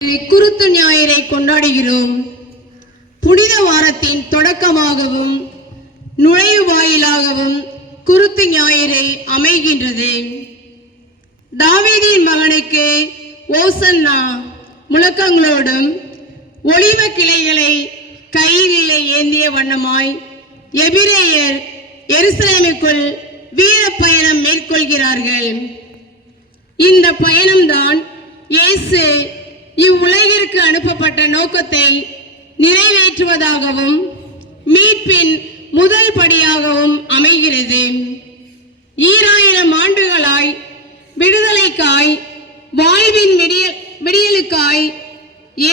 குருத்து ஞாயிறை கொண்டாடுகிறோம். புனித வாரத்தின் தொடக்கமாகவும் நுழைவாயிலாகவும் குருத்து ஞாயிறை அமைகின்றது. தாவீதின் மகனுக்கு ஓசன்னா முழக்கங்களோடும் ஒலிவ கிளைகளை கையிலே ஏந்திய வண்ணமாய் எபிரேயர் எருசலேமுக்குள் வீர பயணம் மேற்கொள்கிறார்கள். இந்த பயணம்தான் இயேசு இவ்வுலகிற்கு அனுப்பப்பட்ட நோக்கத்தை நிறைவேற்றுவதாகவும் மீட்பின் முதல் படியாகவும் அமைகிறது. 2000 ஆண்டுகளாய் விடுதலைக்காய், வாழ்வின் விடியலுக்காய்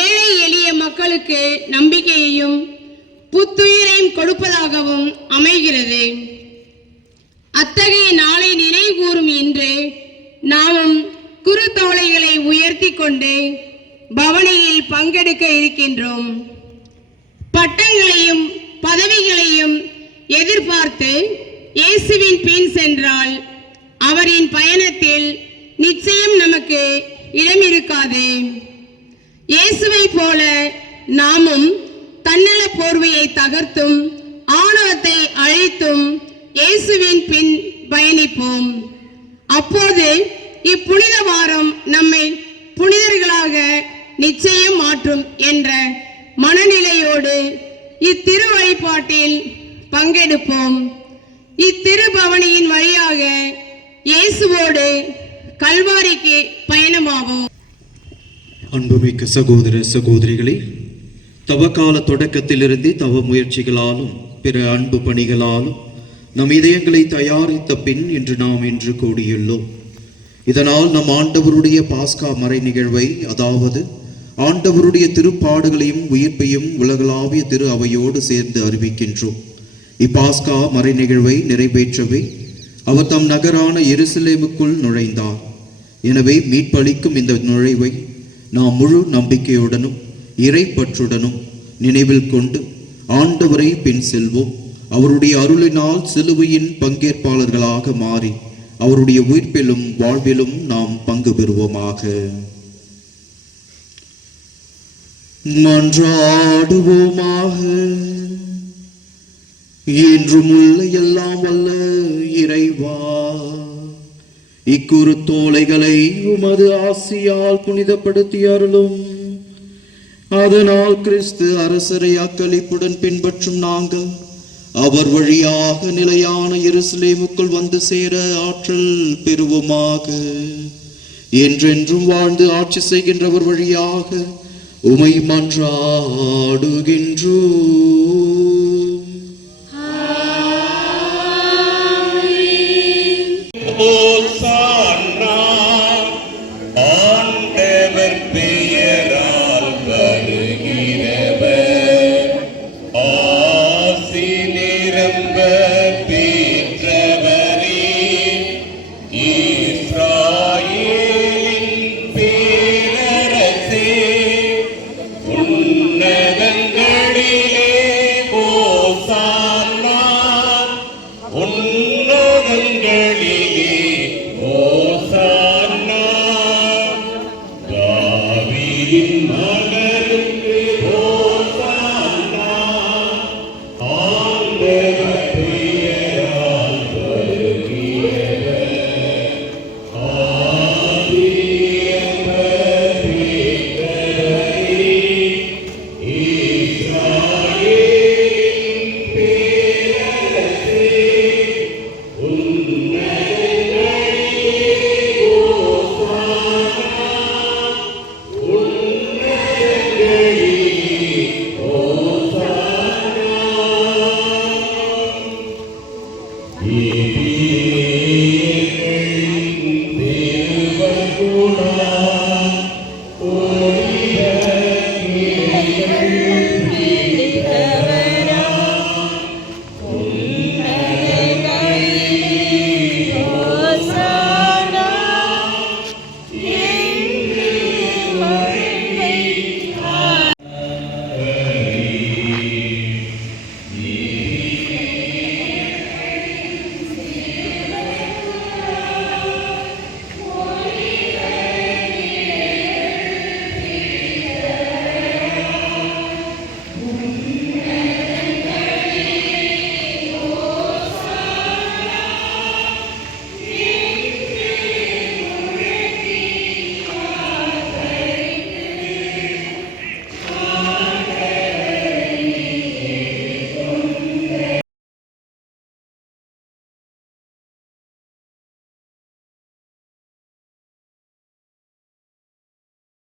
ஏழை எளிய மக்களுக்கு நம்பிக்கையையும் புத்துயிரையும் கொடுப்பதாகவும் அமைகிறது. அத்தகைய நாளை நினைவுகூரும் என்று நாமும் குருத்தோலைகளை உயர்த்தி கொண்டு பவனியில் பங்கெடுக்க இருக்கின்றோம். பட்டங்களையும் பதவிகளையும் எதிர்பார்த்து இயேசுவின் பின் சென்றால் அவரின் பயணத்தில் நிச்சயம் நமக்கு இடம் இருக்காது. இயேசுவை போல நாமும் தன்னல போர்வையை தகர்த்தும் ஆணவத்தை அழித்தும் இயேசுவின் பின் பயணிப்போம். அப்போது இப்புனித வாரம் நம்மை புனிதர்களாக நிச்சயம் மாற்றும் என்ற மனநிலையோடு இத்திரு வழிபாட்டில் பங்கெடுப்போம். இத்திருபவனியின் வழியாக இயேசுவோடு கல்வாரிக்கு பயணமாவோம். அன்புமிக்க சகோதர சகோதரிகளே, தவக்கால தொடக்கத்திலிருந்தே தவ முயற்சிகளாலும் பிற அன்பு பணிகளாலும் நம் இதயங்களை தயாரித்த பின் இன்று கூடியுள்ளோம். இதனால் நம் ஆண்டவருடைய பாஸ்கா மறை நிகழ்வை, அதாவது ஆண்டவருடைய திருப்பாடுகளையும் உயிர்ப்பையும் உலகளாவிய திரு அவையோடு சேர்ந்து அறிவிக்கின்றோம். இப்பாஸ்கா மறை நிகழ்வை நிறைவேற்றவே அவர் தம் நகரான எருசலேமுக்குள் நுழைந்தார். எனவே மீட்பளிக்கும் இந்த நுழைவை நாம் முழு நம்பிக்கையுடனும் இறைப்பற்றுடனும் நினைவில் கொண்டு ஆண்டவரை பின் செல்வோம். அவருடைய அருளினால் சிலுவையின் பங்கேற்பாளர்களாக மாறி அவருடைய உயிர்ப்பிலும் வாழ்விலும் நாம் பங்கு பெறுவோமாக. மன்றாடுவோமாக. என்றும் உள்ள எல்லாம் வல்ல இறைவா, இக்குருத்தோலைகளை உமது ஆசியால் புனிதப்படுத்தி அருளும். அதனால் கிறிஸ்து அரசரை அக்களிப்புடன் பின்பற்றும் நாங்கள் அவர் வழியாக நிலையான எருசலேமுக்குள் வந்து சேர ஆற்றல் பெறுவோமாக. என்றென்றும் வாழ்ந்து ஆட்சி செய்கின்றவர் வழியாக உமை மன்றாடுகின்றோம். In